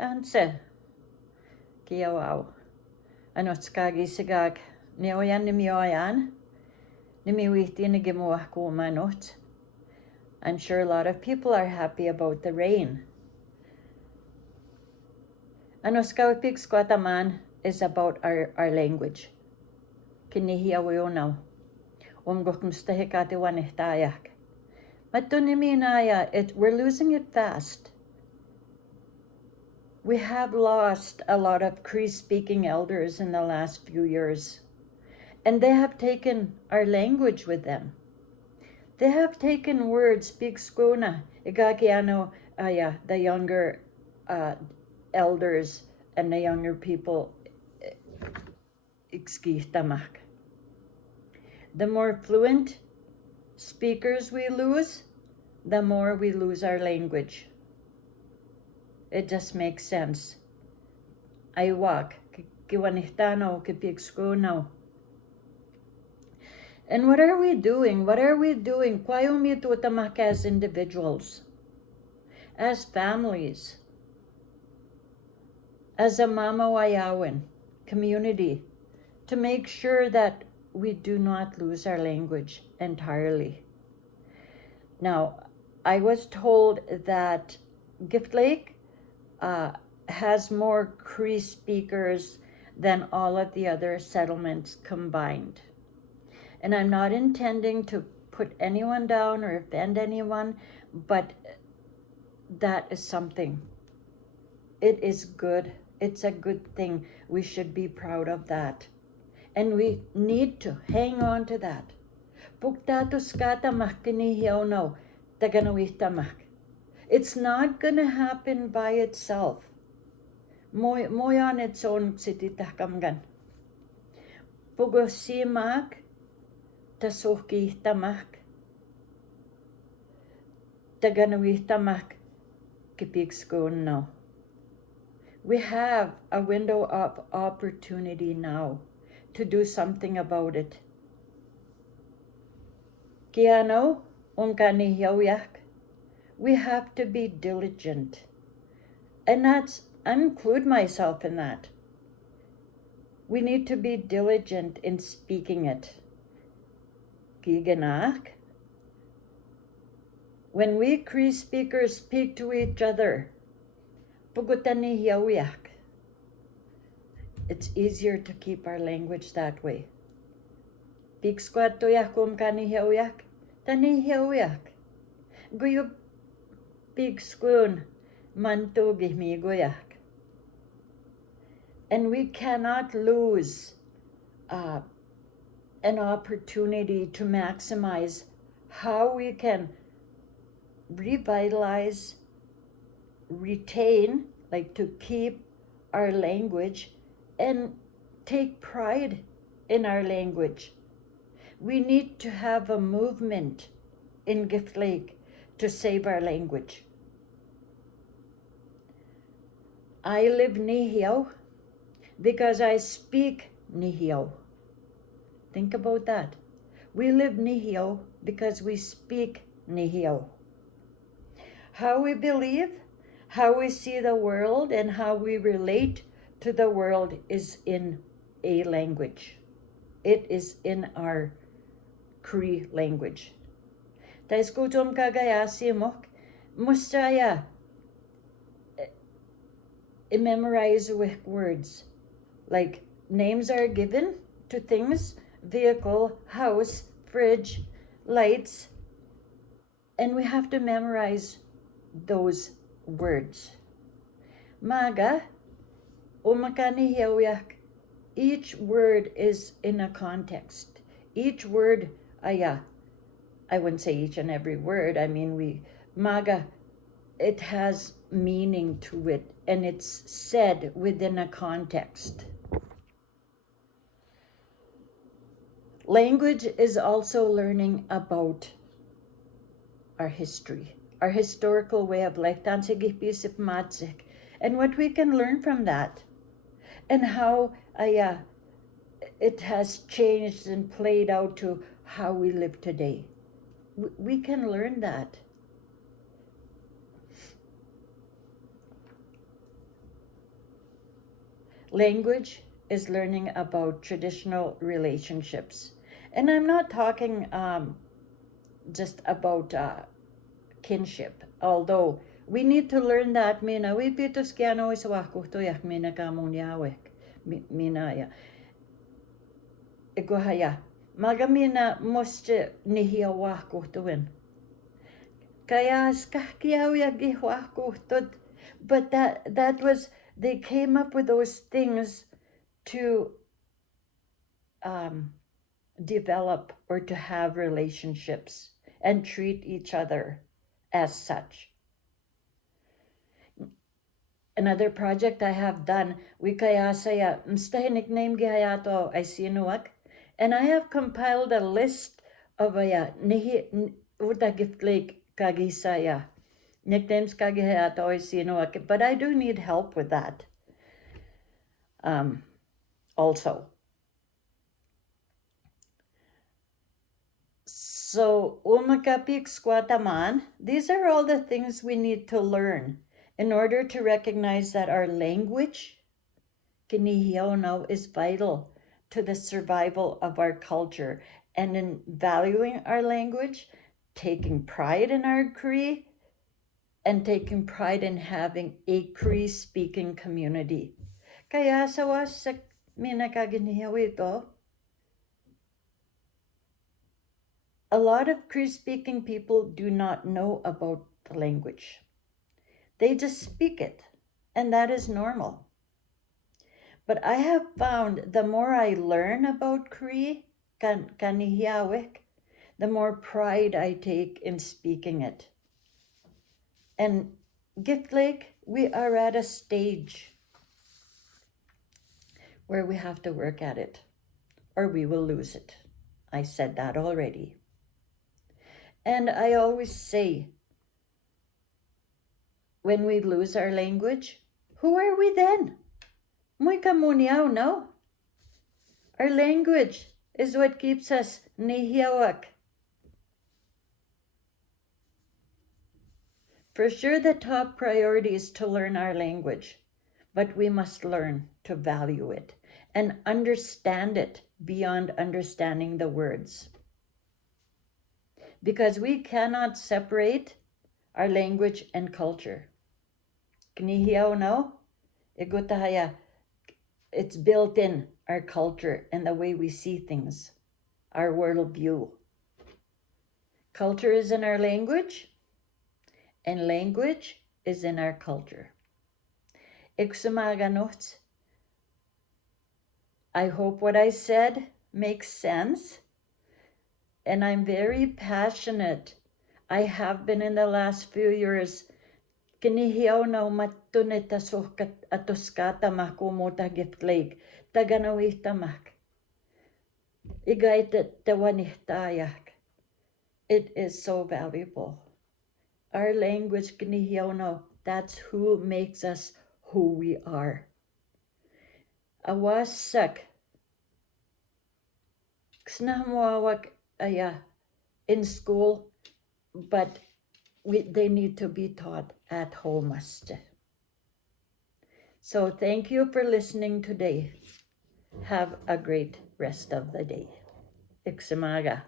Tanse. Nehyaw. Skagi sigag neoyan nimioyan. Nimiwiti nigimuah kumanot. I'm sure a lot of people are happy about the rain. Skawipig squataman is about our language. Kinihyaw now. Gokmstahikati wanihtayak. Matuniminaya, we're losing it fast. We have lost a lot of Cree-speaking elders in the last few years, and they have taken our language with them. They have taken words, Pigskuna, Igakiano, the younger elders and the younger people, Ikskihtamak. The more fluent speakers we lose, the more we lose our language. It just makes sense. Aiwak, kiwanihtano, kipigskuna. And what are we doing? What are we doing? Kwayumitutamaka as individuals, as families, as a Mamawayawan community, to make sure that we do not lose our language entirely. Now, I was told that Gift Lake has more Cree speakers than all of the other settlements combined. And I'm not intending to put anyone down or offend anyone, but that is something. It is good. It's a good thing. We should be proud of that. And we need to hang on to that. It's not going to happen by itself. Moy on its own sititakamgan. Pugosimak tasukihtamak. Taganuihtamak kipigskono. We have a window of opportunity now to do something about it. Kiano, Nehyaw. We have to be diligent. And I include myself in that. We need to be diligent in speaking it. Giganak. When we Cree speakers speak to each other, Nehyaw. It's easier to keep our language that way. Pigskwatoyakum Nehyaw. Nehyaw. Guyub Pigskun manto gihmigoyak. And we cannot lose an opportunity to maximize how we can revitalize, retain, like to keep our language and take pride in our language. We need to have a movement in Gift Lake to save our language. I live Nehyaw because I speak Nehyaw. Think about that. We live Nehyaw because we speak Nehyaw. How we believe, how we see the world, and how we relate to the world is in a language. It is in our Cree language. Taiskutum kagayasimok mustaya memorize with words. Like names are given to things, vehicle, house, fridge, lights, and we have to memorize those words. Maga, Nehyaw. Each word is in a context. Each word, I wouldn't say each and every word. I mean, Maga, it has meaning to it, and it's said within a context. Language is also learning about our history, our historical way of life, and what we can learn from that, and how it has changed and played out to how we live today. We can learn that. Language is learning about traditional relationships. And I'm not talking just about kinship, although we need to learn that mina we pitos kiano is wakutoyak mina kamunyawek mina ya iguhaya magamina moste Nehyaw wakutoin kaya skahkiyaw yagi wakutod, but that was they came up with those things to develop or to have relationships and treat each other as such. Another project I have done, we kaya saya, msta nickname gihaya to ay sinuak, and I have compiled a list of uta gift lake kagisaya. Nicknames kagihaya to ay sinuak, but I do need help with that. Also. So, umakapik squataman, these are all the things we need to learn in order to recognize that our language, Nehyaw now, is vital to the survival of our culture. And in valuing our language, taking pride in our Cree, and taking pride in having a Cree-speaking community. Kaya sa wasak minakaginihaw ito, a lot of Cree-speaking people do not know about the language. They just speak it, and that is normal. But I have found the more I learn about Cree, Kanihiyawik, the more pride I take in speaking it. And Gift Lake, we are at a stage where we have to work at it, or we will lose it. I said that already. And I always say, when we lose our language, who are we then? Muy kamunyaw, no? Our language is what keeps us Nehyawak. For sure, the top priority is to learn our language, but we must learn to value it and understand it beyond understanding the words. Because we cannot separate our language and culture. Knihiyaw no? Igutahaya. It's built in our culture and the way we see things, our worldview. Culture is in our language, and language is in our culture. Iksumaganot. I hope what I said makes sense. And I'm very passionate. I have been in the last few years. Kinihiyaw na umatunita sukat atuskata makumota gift lake. Taganawitamak. Igaitet tawanihtayak. It is so valuable. Our language, kinihiyaw na, that's who makes us who we are. Awasak. Ksnamuawak in school, but they need to be taught at home. So thank you for listening today. Have a great rest of the day. Iksamaga.